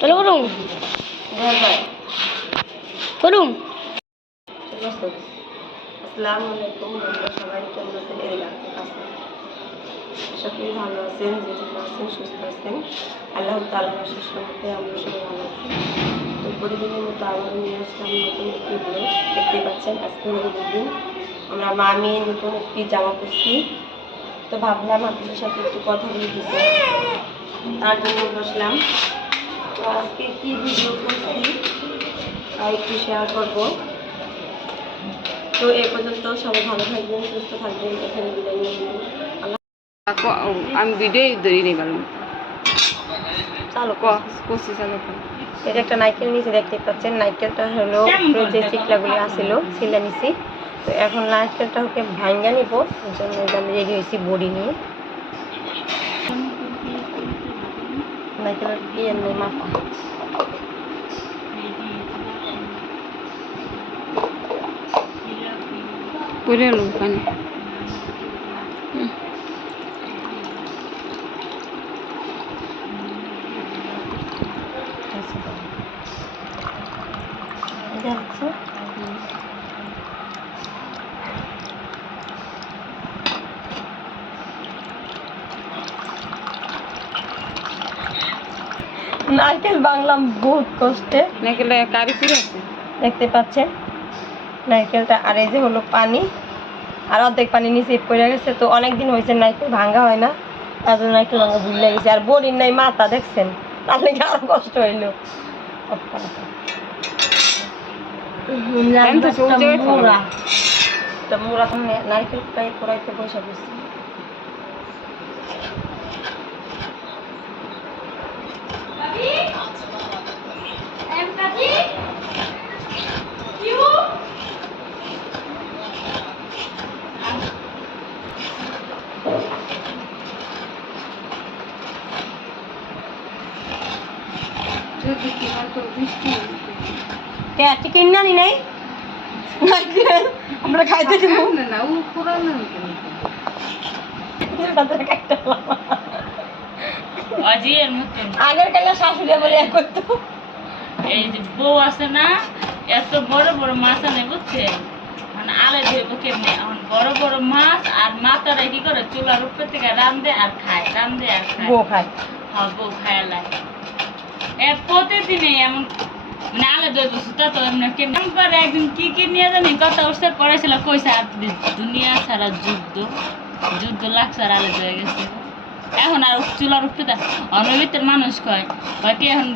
চলো করুম করুম সুস্থ আছেন। আল্লাহ তালার মতে আমরা সবাই ভালো নতুন একটি দেখতে পাচ্ছেন আজকে দুদিন আমরা মা মেয়ে নতুন একটি জামা পরছি। তো ভাবলাম আপনাদের সাথে একটু কথা বলে দিতে। তার জন্য বসলাম। তো আজকে কি ভিডিও করছি তা একটু শেয়ার করব। তো এ পর্যন্ত সবাই ভালো থাকবেন সুস্থ থাকবেন। এখানে বিদায় নিয়ে আমি ভিডিও ধরি নেই পারলাম চালু করছি। চালু এটা একটা নাইকেল নিচে দেখতে পাচ্ছেন? নাইকেলটা হলো যে চিকলাগুলি আসিল ছিলে নিছি। তো এখন নাইকেলটা ওকে ভাঙ্গা নিব এই জন্য আমি রেডি হয়েছি বড়ি নিয়ে। মাথা এলো হচ্ছে নারকেল বাংলাম বহুত কষ্টে। নাকি কারি পুরে আছে? দেখতে পাচ্ছেন? নারকেলটা আর এই যে হলো পানি। আর অর্ধেক পানি নিচে পড়ে গেছে তো অনেক দিন হয়েছে নারকেল ভাঙা হয় না। তার জন্য নারকেল ভাঙা ভুলে গেছে। আর বড়ির নাই মাথা দেখছেন? তার লেগে আরও কষ্ট হইল। নারকেল প্রায় পোড়াইতে পয়সা বসছে কে তুই কিনে আনি নাই? নারকেল আমরা খাইতে দিব না ও পুরানো তাদের একটা অজিয়ের মতন আগের কালে শাশুড়ি বলে এক করতো। এই যে বউ আছে না এত বড় বড় মাছ আনে বুঝছে মানে আলে ধরব কেমনি এখন বড় বড় মাছ আর মাথারা কি করে? চুলার উপর থেকে রান্ধে আর খায় রান্ধে আর খায়। বউ খায়। হ্যাঁ বউ খায় লাগে এ প্রতিদিনে এমন মানে আলে ধরব সুতা তো এমনি কেমনি? করে একদিন কি কি নিয়ে জানি কথা উঠছে পড়েছিল আর দুনিয়া ছাড়া যুদ্ধ যুদ্ধ লাগছে আর আলে হয়ে গেছে। এখন আর চুলার উঠতে দেয় অনবিতের মানুষ কয় কয় কি এখন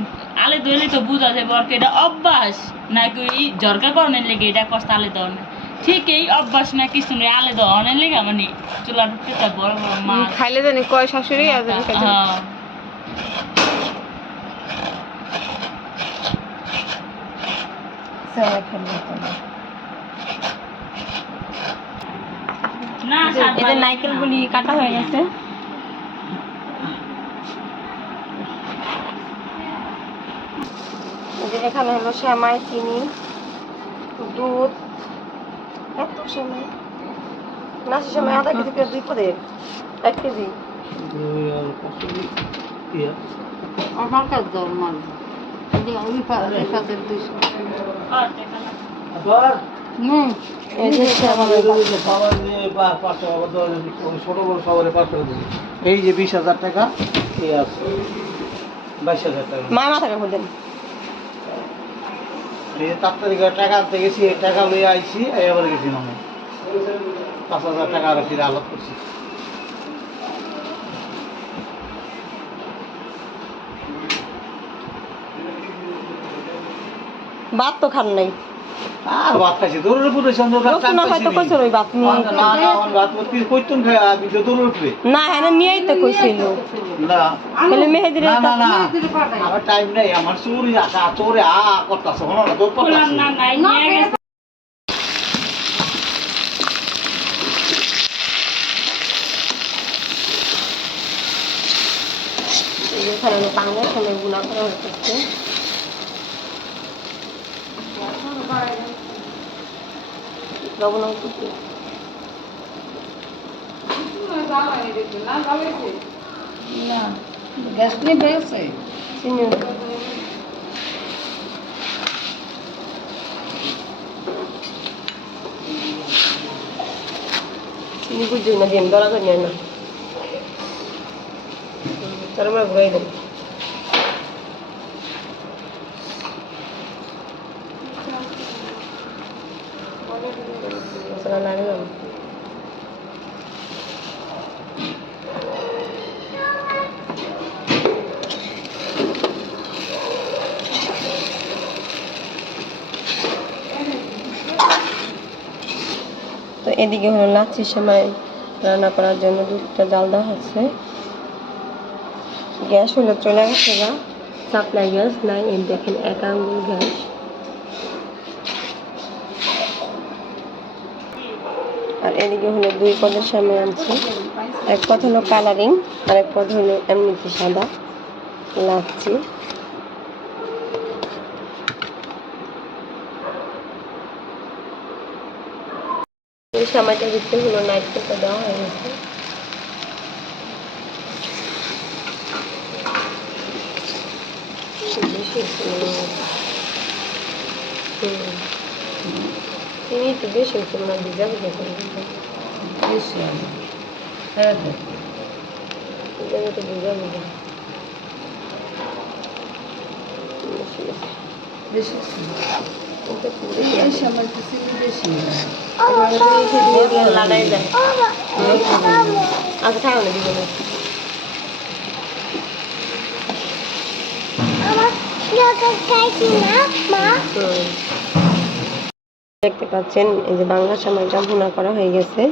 আলে দইলে তো বুঝা যায় বরকে এটা অভ্যাস? নাকি ওই জরকা করণের লেগে এটা কষ্ট আলে দেওয়া ঠিক এই অভ্যাস না কিছু নেই আলে দেওয়ানের লেগে মানে চুলার উঠতে দেয় বড় বড় মাছ। খাইলে জানি কয় শাশুড়ি আর হ্যাঁ। সেমাই খেলব তো। না এই নাইকেল গুলি কাটা হয়ে গেছে। যে এখানে হলো শ্যামাই চিনি দুধ। এত শ্যামাই না শ্যামাই আধা কেজি করে দুই পদের এক কেজি। আমার দর মান এই যে শ্যামাই এই যে বিশ হাজার টাকা এই আছে বাইশ হাজার টাকা মাথা কাপড় এই যে তার তারিখে টাকা আনতে গেছি এই টাকা লইয়ে আইছি এই আবার গেছি মানে পাঁচ হাজার টাকা আর ফিরে আলাপ করছি ভাত তো খান নাই। আর ভাত খাইছি দৌড়ের উপরে সন্ধ্যা হয়তো কইছিল ওই ভাত নিয়ে না না ভাত কি কইতুন খাই আমি তো দৌড়ের উপরে। না হ্যাঁ নিয়ে আইতে কইছিল। না। বলে মেহেদির না না না আমার টাইম নেই আমার চুরি আসা চোরে আ আ করতাছে না দৌড় বললাম না নাই নিয়ে গেছে। এখানে বাংলা এখানে গুলা করা হচ্ছে লবণ হচ্ছে না গ্যাস নিয়ে পেয়েছে চিনি চিনি বুঝছি না দিন দলা করে না তার মানে ঘুরাই দেন মশলা লাগে না তো এদিকে হলো লাচ্ছির সময় রান্না করার জন্য দুধটা জাল দেওয়া হচ্ছে। গ্যাস হলো চলে গেছে গা। সাপ্লাই গ্যাস নাই দেখেন এক আঙ্গুল গ্যাস। আর এদিকে হলো দুই পদের সামনে আনছে এক পদ হলো কালারিং আর এক পদ হলো এমনিতে সাদা এই সময়টা ভিতরে হলো নাইট পেপার দেওয়া হয়ে গেছে। হুম। চিনি একটু বেশি হচ্ছে মনে হয় ভিজা ভিজা করে। বেশি হ্যাঁ ভিজা ভিজা ভিজা ভিজা। বেশি তো লাগাই দেয়। আচ্ছা থাকো না দিব না হুম। দেখতে পাচ্ছেন, এই যে বাংলা সময়টা ভুনা করা হয়ে গেছে।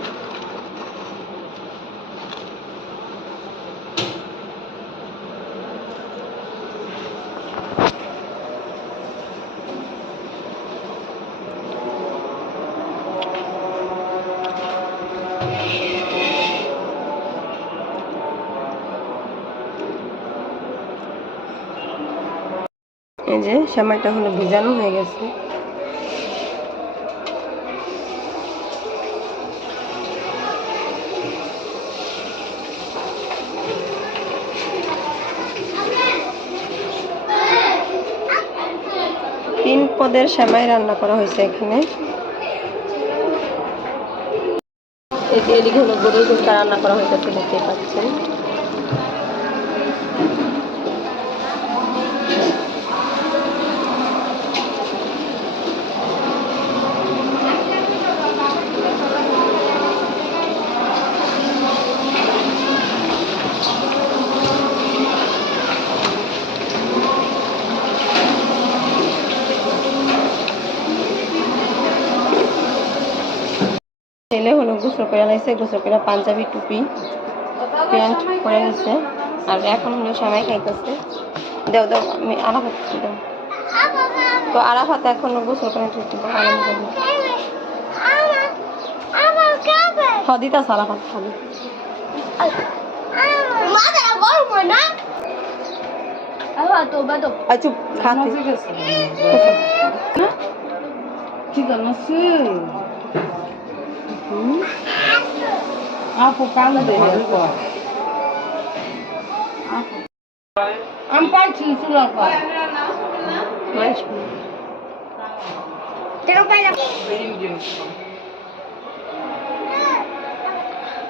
এই যে সময়টা হলো ভিজানো হয়ে গেছে। তিন সেমাই রান্না করা হয়েছে এখানে। এদিকে হলো গরুর রান্না করা হয়েছে দেখতে পাচ্ছেন। ছেলে হলো, গোসল করে লাইছে গোসল করে পাঞ্জাবি, টুপি, প্যান্ট পরে গেছে। আর এখন হলো সবাই খাইতেছে। দেও দেও, আমি আরাফাত দেও। তো আরাফাত এখন গোসল করে টুপি আরাম করবে হদিতাস আরাফাত, খাবে। চুপ খাতে মজে গেছে ঠিক আছে আপু কাল দে আমি পাইছি চুলার পর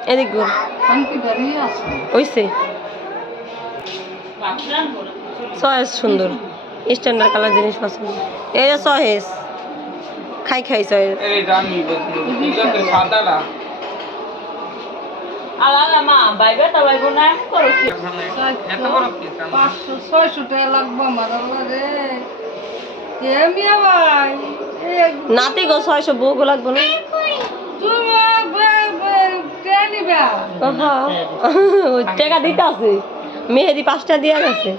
এদিক গুণ আমি কি দাঁড়িয়ে আছি ওইসে সয়েস সুন্দর স্ট্যান্ডার্ড কালার জিনিস পছন্দ এই যে সহেস খাই খাই এই নাতি গো ছয়শো বউ লাগবে না? টাকা দিতে আছে মেহেদি পাঁচটা দিয়া গেছে।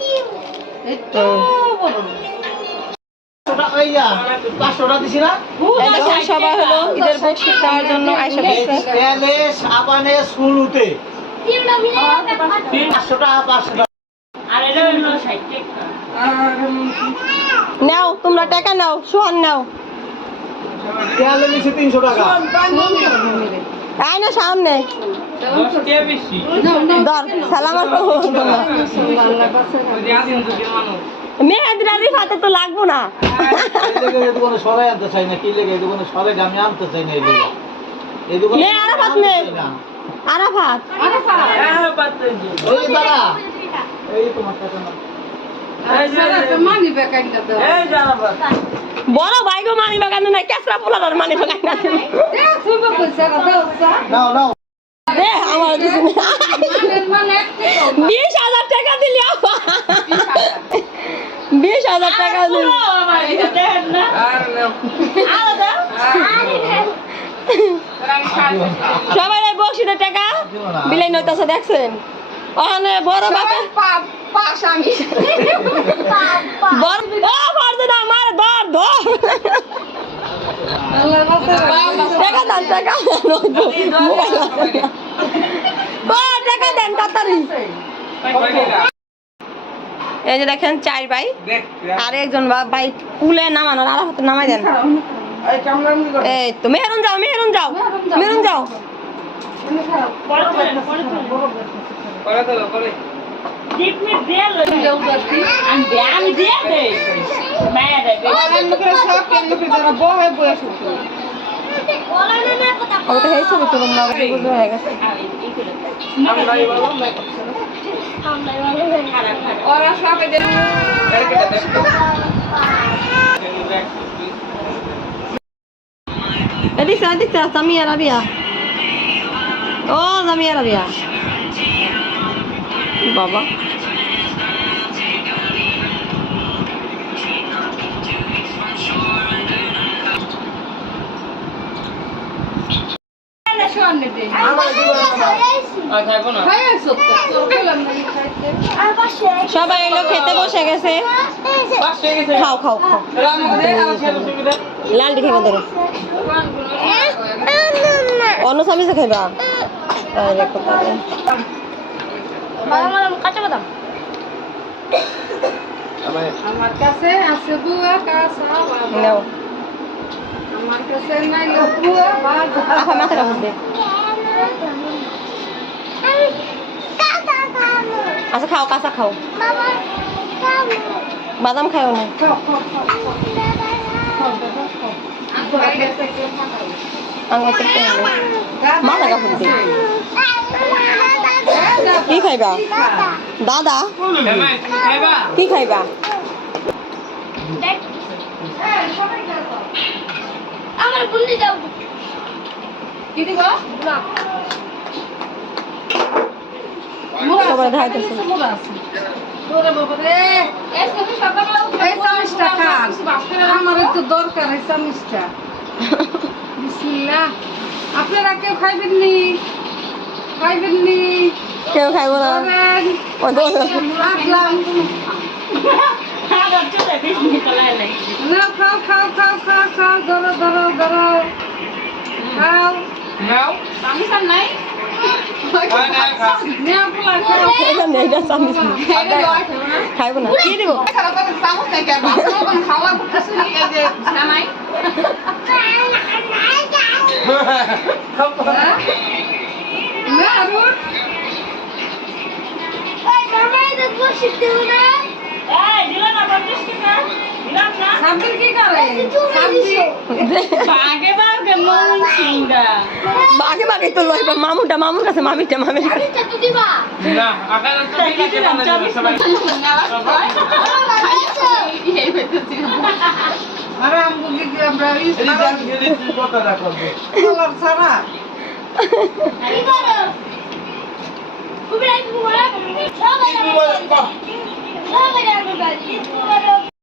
সবাই হলো ঈদের দেওয়ার জন্য সাবানে শুরুতে পাঁচশো টাকা পাঁচশো টাকা। নাও তোমরা টাকা নাও সোহান নাও। তিনশো টাকা। আয় না সামনে। দশ টাকা বেশি। ধর সালাম যদি মেহেদিরা রিফাতে তো লাগবো না। এই লেগে এই দোকানে সরাই আনতে চাই না কি লেগে এই দোকানে সরাই আমি আনতে চাই না এই লেগে এই দোকানে নে, আরাফাত নে। আরাফাত। ওই দাঁড়া। এই তোমার টাকা না মানি বেকাইটা দাও। বড় ভাই গো মানি বাগান না কেসরা মানি বাগান না দাও আমার কিছু। মানে মানে একটু বিশ হাজার টাকা দিলি আপা বিশ হাজার টাকা দিলি সবাই বক্সিতে টাকা। বিলাই নইতাছে দেখছেন? ওখানে বড় বাপে। পাশ আমি বড় ও পারছে না আমার ধর ধর। টাকা দেন টাকা দেন টাকা দেন তাড়াতাড়ি। এই যে দেখেন চার ভাই আর একজন ভাই কুলে নামানোর আর হাতে নামাই দেন। এই তো মেহরুন যাও মেহরুন যাও মেহরুন যাও। আমি তো তোমরা। হয়ে গেছে। ওরা সব এদের এদিকে এদিকে জামিয়া রাবিয়া ও জামিয়া রাবিয়া বাবা সামনে দে আর সবাই এলো খেতে বসে গেছে। খাও খাও খাও। ছেলে খাইবা ধরো। অন্য সামিসে খাইবা? আরে কোথায় আমার কাছে আছে বুয়া কাঁচা বাবা আচ্ছা খাও কাঁচা খাও। বাদাম খাও না? খাও খাও খাও খাও দাদা? খাও আমার বাইরে থেকে খাও আঙ্গুর থেকে মাথা কাপড় দে কি খাইবা দাদা এমাই তুমি খাইবা কি খাইবা কি দিব সবাই ধাইতেছে মুড়া আছে তোরে বাবা রে এই চামিচটা খান আমার একটু দরকার এই চামিচটা বিসমিল্লাহ আপনারা কেউ খাইবেন নি খাইবেন নি কেউ খাইবো না করেন ওই তো রাখলাম না খাও খাও খাও খাও খাও ধরো ধরো ধরো খাও নাও নাই খাই না খা নেও পোলা খাও এটা নেই এটা চামিচ নেই। খাইবো না কি দিব না আরুন সাবির কি করে সাবির বাগে বাগে মন সিংড়া বাগে বাগে তো লইবা মামুটা মামুর কাছে মামিটা মামির কাছে না Everybody.